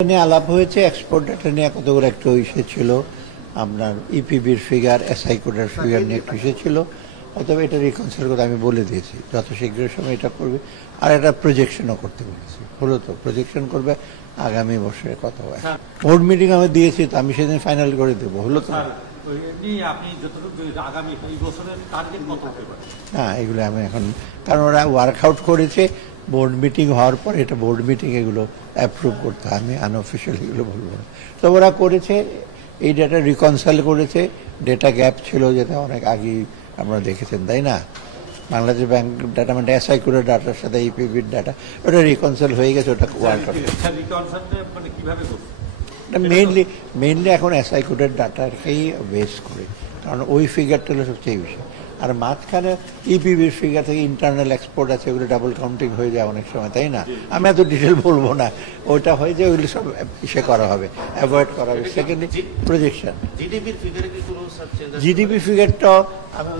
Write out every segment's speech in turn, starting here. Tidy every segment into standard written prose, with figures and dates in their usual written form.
নিয়ে আলাপ হয়েছে, এক্সপোর্ট ডাটা নিয়ে কতগুলো একটু ইস্যু ছিল, আপনার ইপিবির ফিগার, এসআই কোডের ফিগার নিয়ে একটু ইস্যু ছিল। অথবা এটা রিকনসিডার করে আমি বলে দিয়েছি যত শীঘ্র সময় এটা করবে। আর একটা প্রজেকশনও করতে বলেছি, হলো তো প্রজেকশন করবে আগামী বছরের কথা হয়। বোর্ড মিটিং আমি দিয়েছি, তো আমি সেদিন ফাইনাল করে দেবো, হলো তো। হ্যাঁ, এগুলো আমি এখন, কারণ ওরা ওয়ার্কআউট করেছে, বোর্ড মিটিং হওয়ার পর এটা বোর্ড মিটিং এগুলো অ্যাপ্রুভ করতে হয়, আমি আনঅফিসিয়াল এগুলো বলবো না। তো ওরা করেছে, এই ডেটা রিকনসাইল করেছে, ডেটা গ্যাপ ছিল যেটা অনেক আগেই আপনারা দেখেছেন, তাই না? বাংলাদেশ ব্যাংক ডাটা মানে এসআই কোডের ডাটার সাথে ইপিবির ডাটা ওটা রিকনসাইল হয়ে গেছে, ওটা ওয়ার্কআউট মেইনলি এখন এসআই কোডের ডাটাকেই বেস করে, কারণ ওই ফিগারটা হলো সবচেয়ে বেশি। আর মাঝখানে ইপিবির ফিগার থেকে ইন্টারনাল এক্সপোর্ট আছে, ওগুলো ডাবল কাউন্টিং হয়ে যায় অনেক সময়, তাই না? আমি এত ডিটেল বলবো না, ওইটা হয়ে যায়, ওইগুলো সব ইসে করা হবে, অ্যাভয়েড করা হবে। সেকেন্ডলি প্রজেকশন জিডিপি ফিগারটাও আমি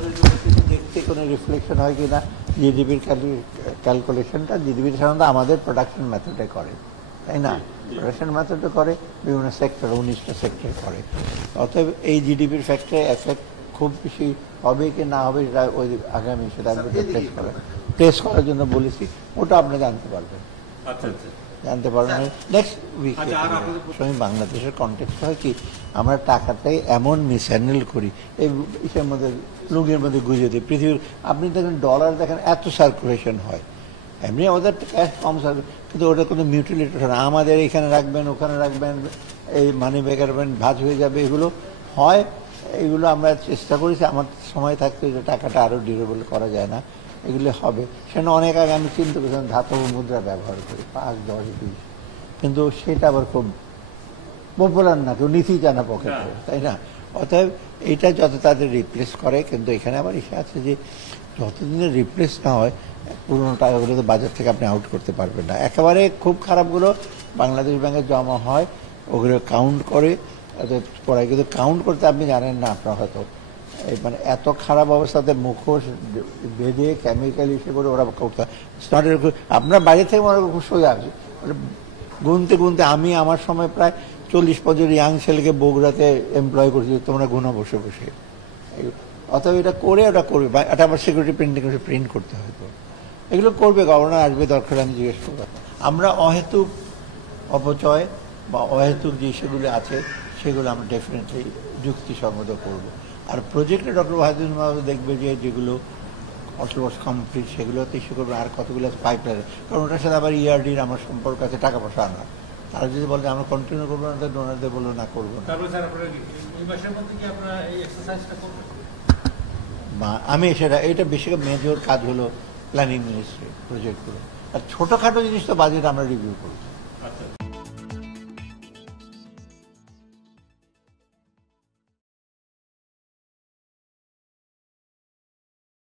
দেখতে কোনো রিফ্লেকশন হয় কিনা, জিডিপির ক্যালকুলেশনটা জিডিপির সাধারণত আমাদের প্রোডাকশন মেথডে করে, তাই না? প্রোডাকশন মেথডে করে, বিভিন্ন সেক্টর 19টা সেক্টর করে। অতএব এই জিডিপির ফ্যাক্টরে এফেক্ট খুব বেশি হবে কি না হবে সেটা ওই আগামী সেটা প্রেস করার জন্য বলেছি, ওটা আপনি জানতে পারবেন, জানতে পারবেন নেক্সট উইকে। সময় বাংলাদেশের কন্টেক্সট হয় কি, আমরা টাকাটাই এমন মিসহ্যান্ডেল করি, এই ইসের মধ্যে লুগের মধ্যে গুঁজে দিই পৃথিবীর। আপনি দেখেন ডলার দেখেন এত সার্কুলেশন হয়, এমনি আমাদের ক্যাশ কম সার্কুলেশন, কিন্তু ওটা কোনো মিউটিলেটেশন আমাদের এখানে রাখবেন ওখানে রাখবেন, এই মানি ব্যাগ রাখবেন, ভাঁজ হয়ে যাবে, এগুলো হয়। এগুলো আমরা চেষ্টা করেছি আমার সময় থাকতে যে টাকাটা আরও ডিউরেবল করা যায় না, এগুলো হবে। সেটা অনেক আগে আমি চিন্তা করেছিলাম ধাতব মুদ্রা ব্যবহার করি 5, 10, 20, কিন্তু সেটা আবার খুব পপুলার না, কেউ নিতেই চায় না পকেটে, তাই না? অতএব এইটা যত তাদের রিপ্লেস করে, কিন্তু এখানে আবার ইসে আছে যে যতদিনের রিপ্লেস না হয় পুরোনো টাকাগুলো তো বাজার থেকে আপনি আউট করতে পারবেন না। একেবারে খুব খারাপগুলো বাংলাদেশ ব্যাংকে জমা হয়, ওগুলো কাউন্ট করে পড়ায়, কিন্তু কাউন্ট করতে আপনি জানেন না, আপনার হয়তো এই মানে এত খারাপ অবস্থাতে মুখোশ বেঁধে কেমিক্যাল ইসে করে ওরা করতে হয়। আপনার বাইরে থেকে মনে খুব সোজা আছে, গুনতে গুনতে আমি আমার সময় প্রায় 40 বছর ইয়াং ছেলেকে বগুড়াতে এমপ্লয় করছি, তোমরা গুনো বসে বসে। অথবা এটা করে ওটা করবে, এটা আবার সিকিউরিটি প্রিন্ট করতে হয়তো, এগুলো করবে, গভর্নর আসবে, দরকার আমি জিজ্ঞেস করবো। আমরা অহেতুক অপচয় বা অহেতুক যে ইস্যুগুলো আছে সেগুলো আমরা ডেফিনেটলি যুক্তিসঙ্গত করব। আর প্রজেক্টে ডক্টর ওয়াহিদুল মাহমুদ দেখবে যে যেগুলো অলমোস্ট কমপ্লিট সেগুলোতে ইস্যু করবে, আর কতগুলো পাইপলাইন, কারণ ওটার সাথে আবার ইআরডির আমার সম্পর্ক আছে, টাকা পয়সা আনা। তারা যদি বলে আমরা কন্টিনিউ করবো না, ডোনারদের বললো না করবো না। আমি সেটা এটা বেশি মেজর কাজ হলো প্ল্যানিং মিনিস্ট্রি প্রজেক্টগুলো, আর ছোটোখাটো জিনিস তো বাজেট আমরা রিভিউ করবো।